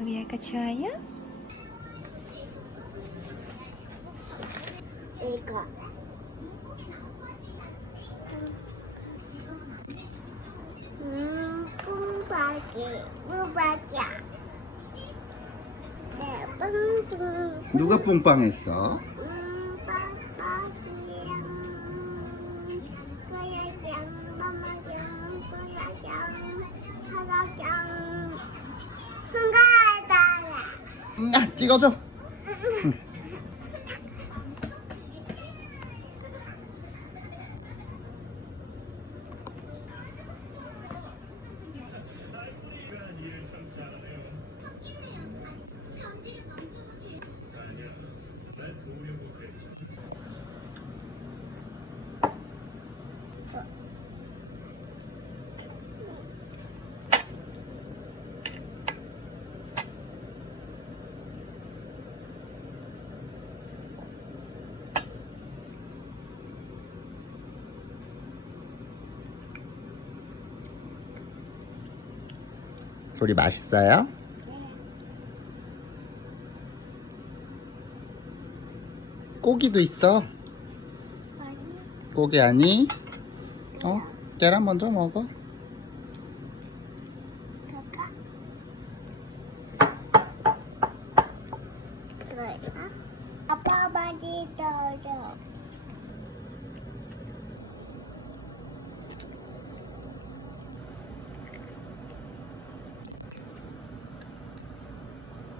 우리 아까 좋아요? 이거. 음, 뿡빠지, 뿡빠자. 네, 뿡뿡. 누가 뿡빵했어? 야, 찍어줘. 소리 맛있어요? 고기도 있어. 고기 아니? 어? 계란 먼저 먹어. 아빠 많이 떠줘.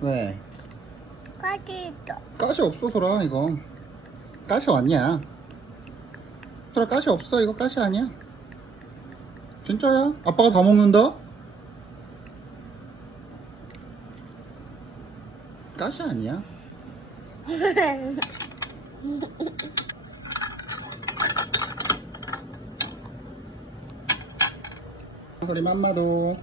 왜? 까지 떠. 가시 없어 소라 이거. 가시 왔냐? 소라 가시 없어 이거 가시 아니야. 진짜야? 아빠가 다 먹는다? 가시 아니야. 소리 맘마도.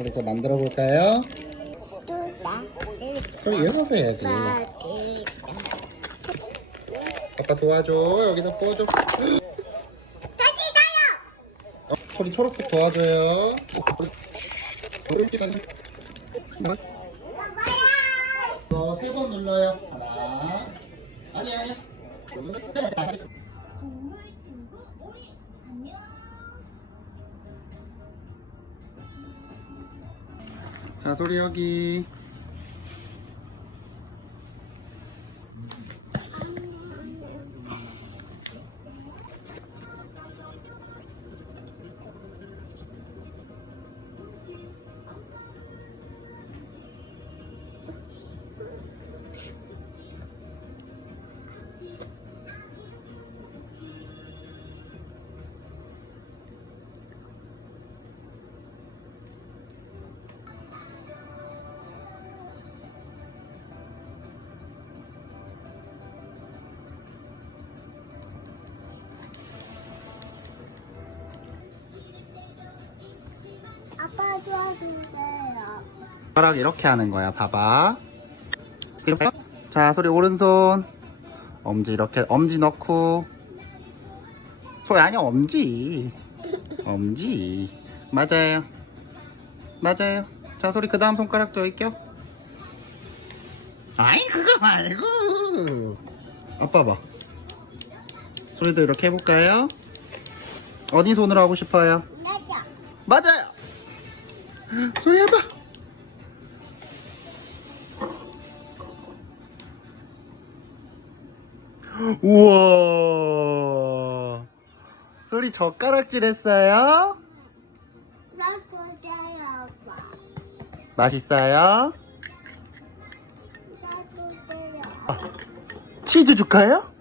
우리 거 만들어 볼까요? 소리 이어서 해야지. 아빠 도와줘. 여기다 가요. 어, 소리 초록색 도와줘요. 뭐야? 세번 눌러요. 하나. 아니 아니. 자 소리 여기. 숟가락 이렇게 하는 거야. 봐봐. 자 소리 오른손. 엄지 이렇게 엄지 넣고. 소리 아니야 엄지. 엄지. 맞아요. 맞아요. 자 소리 그 다음 손가락도 여기 껴. 아이 그거 말고. 아빠 봐. 소리도 이렇게 해볼까요? 어디 손으로 하고 싶어요? 맞아. 맞아요. 소리 해봐. 우와. 소리 젓가락질 했어요? 맛있어요? 나주세요. 치즈 줄까요?